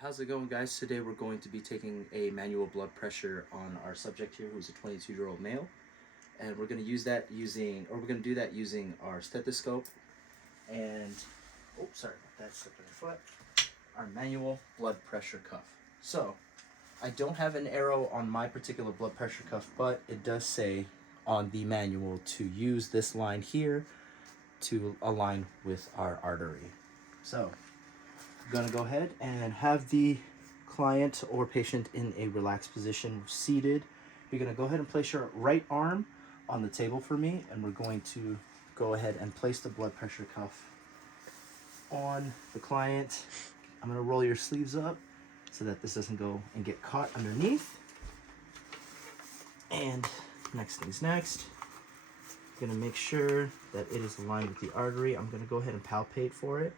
How's it going, guys? Today we're going to be taking a manual blood pressure on our subject here, who's a 22-year-old male, and we're going to do that using our stethoscope and sorry about that, slipped on your foot. Our manual blood pressure cuff. So I don't have an arrow on my particular blood pressure cuff, but it does say on the manual to use this line here to align with our artery. So I'm gonna go ahead and have the client or patient in a relaxed position, seated. You're gonna go ahead and place your right arm on the table for me, and we're going to go ahead and place the blood pressure cuff on the client. I'm gonna roll your sleeves up so that this doesn't go and get caught underneath. And next thing's next. Gonna make sure that it is aligned with the artery. I'm gonna go ahead and palpate for it.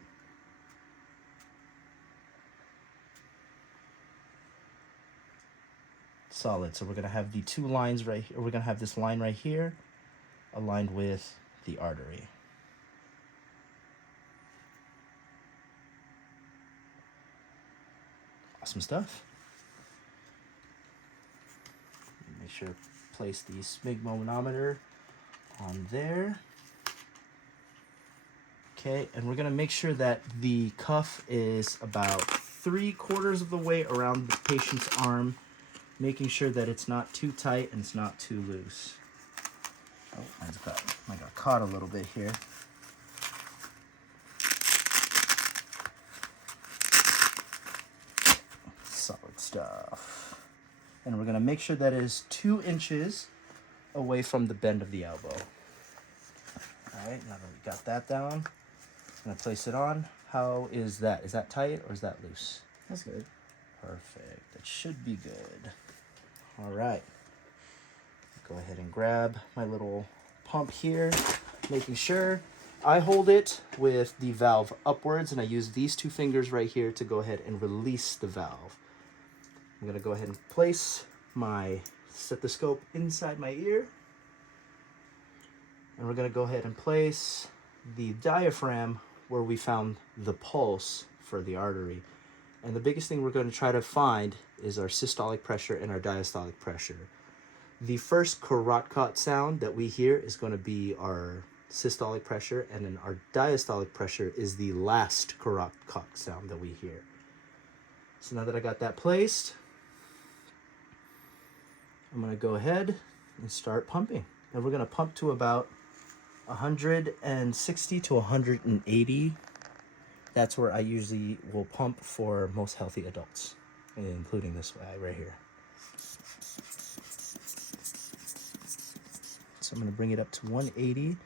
Solid. So we're gonna have the two lines right here. We're gonna have this line right here aligned with the artery. Awesome stuff. Make sure to place the sphygmomanometer on there. Okay, and we're gonna make sure that the cuff is about 3/4 of the way around the patient's arm, making sure that it's not too tight and it's not too loose. Oh, I got caught a little bit here. Solid stuff. And we're gonna make sure that it is 2 inches away from the bend of the elbow. All right, now that we got that down, I'm gonna place it on. How is that? Is that tight or is that loose? That's good. Perfect. That should be good. All right. Go ahead and grab my little pump here, making sure I hold it with the valve upwards, and I use these 2 fingers right here to go ahead and release the valve. I'm gonna go ahead and place my stethoscope inside my ear, and we're gonna go ahead and place the diaphragm where we found the pulse for the artery. And the biggest thing we're going to try to find is our systolic pressure and our diastolic pressure. The first karot-kot sound that we hear is going to be our systolic pressure, and then our diastolic pressure is the last karot-kot sound that we hear. So now that I got that placed, I'm going to go ahead and start pumping. And we're going to pump to about 160 to 180. That's where I usually will pump for most healthy adults, including this guy right here. So I'm going to bring it up to 180.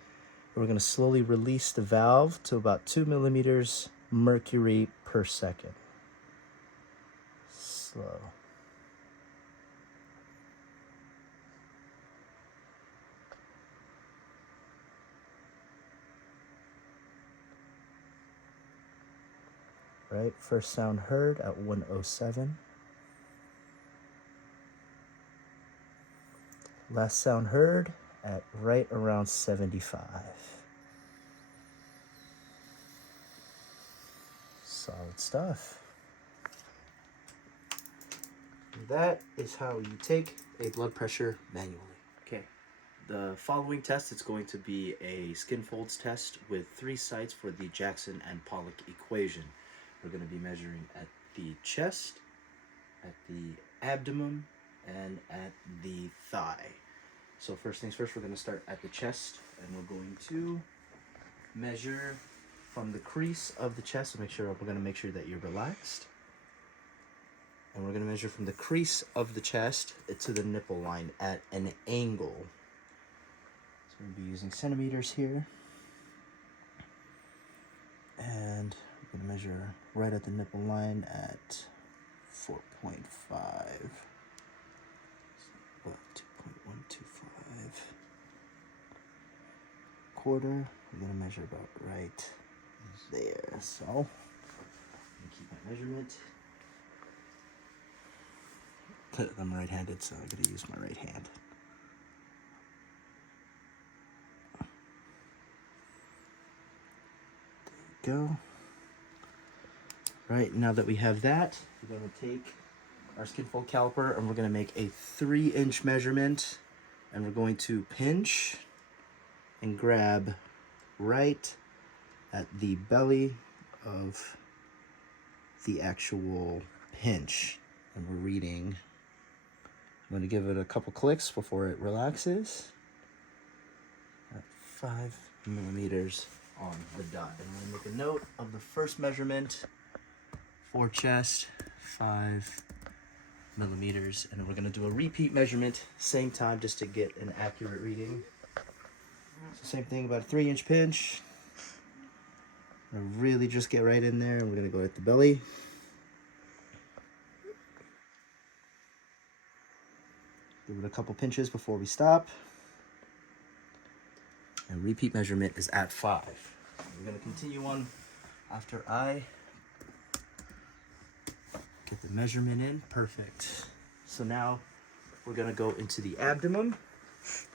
We're going to slowly release the valve to about 2 millimeters mercury per second. Slow. Right, first sound heard at 107. Last sound heard at right around 75. Solid stuff. And that is how you take a blood pressure manually. Okay. The following test is going to be a skin folds test with 3 sites for the Jackson and Pollock equation. We're going to be measuring at the chest, at the abdomen, and at the thigh. So first things first, we're going to start at the chest, and we're going to measure from the crease of the chest. So we're going to make sure that you're relaxed. And we're going to measure from the crease of the chest to the nipple line at an angle. So we're going to be using centimeters here. And we're going to measure right at the nipple line at 4.5. So 2.125. Quarter, we're going to measure about right there. So, I'm going to keep my measurement. I'm right-handed, so I'm going to use my right hand. There you go. Right, now that we have that, we're going to take our skin fold caliper and we're going to make a 3-inch measurement, and we're going to pinch and grab right at the belly of the actual pinch. And we're reading, I'm going to give it a couple clicks before it relaxes, at 5 millimeters on the dot. And I'm going to make a note of the first measurement for chest, 5 millimeters, and then we're going to do a repeat measurement same time just to get an accurate reading. So same thing, about a 3-inch pinch. Really just get right in there, and we're going to go at the belly. Give it a couple pinches before we stop. And repeat measurement is at 5. We're going to continue on after I get the measurement in. Perfect. So now we're going to go into the abdomen.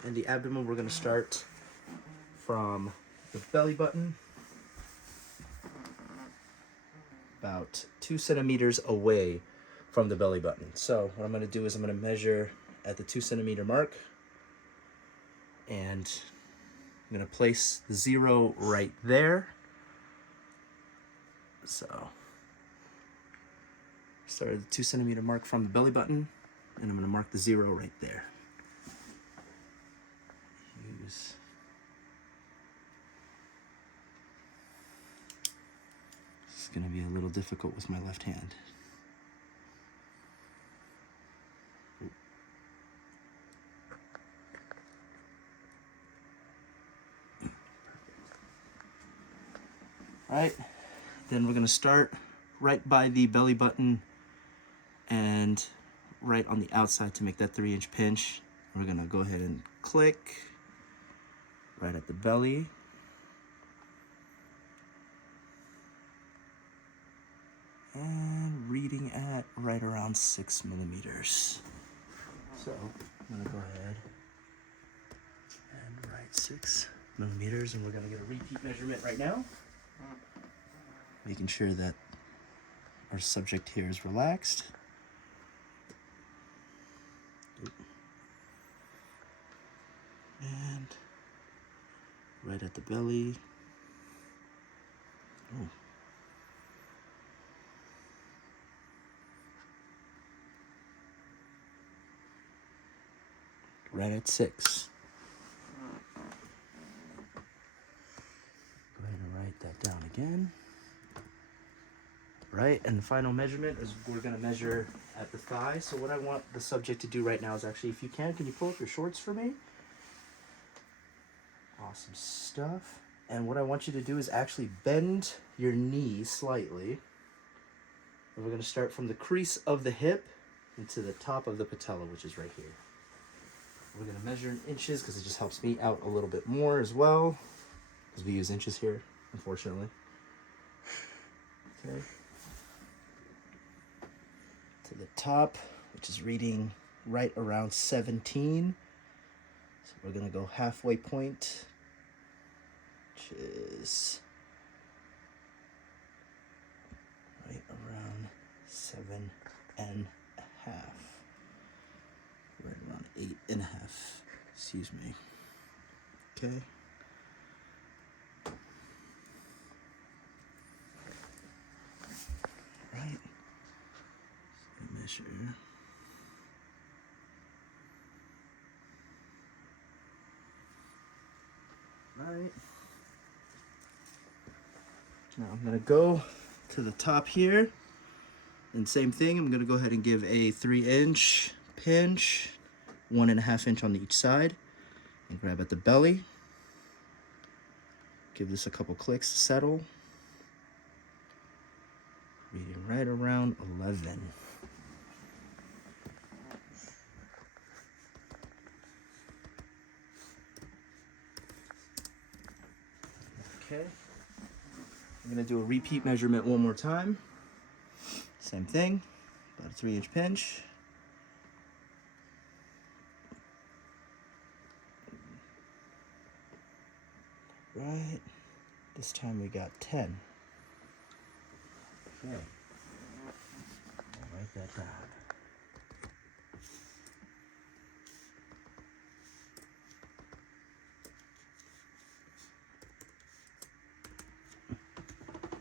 And the abdomen, we're going to start from the belly button, about 2 centimeters away from the belly button. So what I'm going to do is I'm going to measure at the 2 centimeter mark, and I'm going to place the 0 right there. So start at the 2 centimeter mark from the belly button, and I'm going to mark the 0 right there. Use It's going to be a little difficult with my left hand. Right, then we're going to start right by the belly button and right on the outside to make that 3-inch pinch. We're going to go ahead and click right at the belly. And reading at right around 6 millimeters. So I'm going to go ahead and write 6 millimeters, and we're going to get a repeat measurement right now. Making sure that our subject here is relaxed. And right at the belly. Oh. Right at 6. Go ahead and write that down again. Right, and the final measurement is we're going to measure at the thigh. So what I want the subject to do right now is actually, if you can you pull up your shorts for me? Awesome stuff. And what I want you to do is actually bend your knee slightly. And we're going to start from the crease of the hip into the top of the patella, which is right here. We're going to measure in inches because it just helps me out a little bit more as well, because we use inches here, unfortunately. Okay. To the top, which is reading right around 17. So we're going to go halfway point, which is right around 7 and a half. Right around 8 and a half. Excuse me. Okay. Right. Measure. Right. Now I'm going to go to the top here, and same thing, I'm going to go ahead and give a 3-inch pinch, 1.5 inch on each side, and grab at the belly. Give this a couple clicks to settle. Reading right around 11. Okay. I'm going to do a repeat measurement one more time. Same thing, about a 3-inch pinch. Right, this time we got 10. Okay.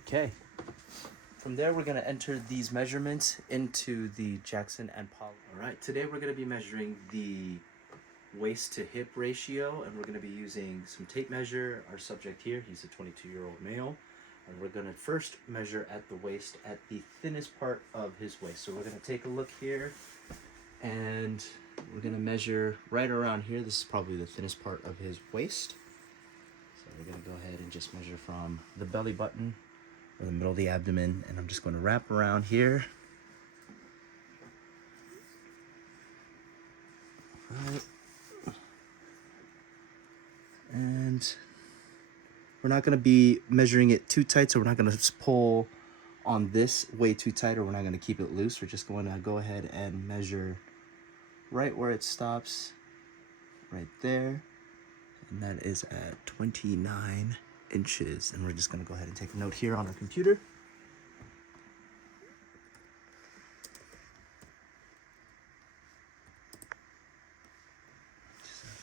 Okay. From there, we're going to enter these measurements into the Jackson and Pollock. All right, today we're going to be measuring the waist to hip ratio, and we're going to be using some tape measure. Our subject here, he's a 22-year-old male, and we're going to first measure at the waist at the thinnest part of his waist. So we're going to take a look here, and we're going to measure right around here. This is probably the thinnest part of his waist. So we're going to go ahead and just measure from the belly button or the middle of the abdomen, and I'm just going to wrap around here. Right. And we're not going to be measuring it too tight, so we're not going to pull on this way too tight, or we're not going to keep it loose. We're just going to go ahead and measure right where it stops, right there, and that is at 29 inches. And we're just going to go ahead and take a note here on our computer.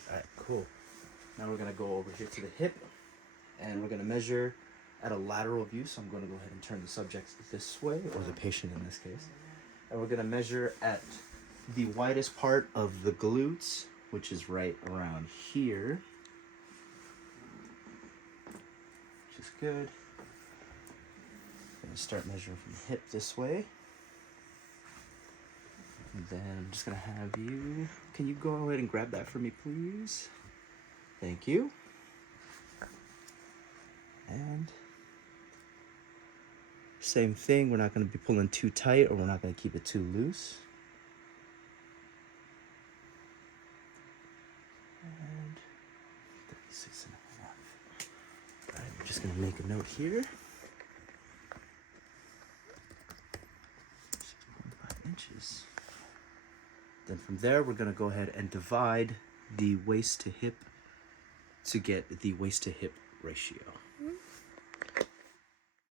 All right, cool. Now we're going to go over here to the hip, and we're going to measure at a lateral view. So I'm going to go ahead and turn the subject this way, or the patient in this case. And we're going to measure at the widest part of the glutes, which is right around here, which is good. I'm going to start measuring from the hip this way. And then I'm just going to have you, can you go ahead and grab that for me, please? Thank you. And same thing, we're not going to be pulling too tight, or we're not going to keep it too loose. And 36 and a half. All right, I'm just going to make a note here. 6.5 inches. Then from there, we're going to go ahead and divide the waist to hip to get the waist to hip ratio.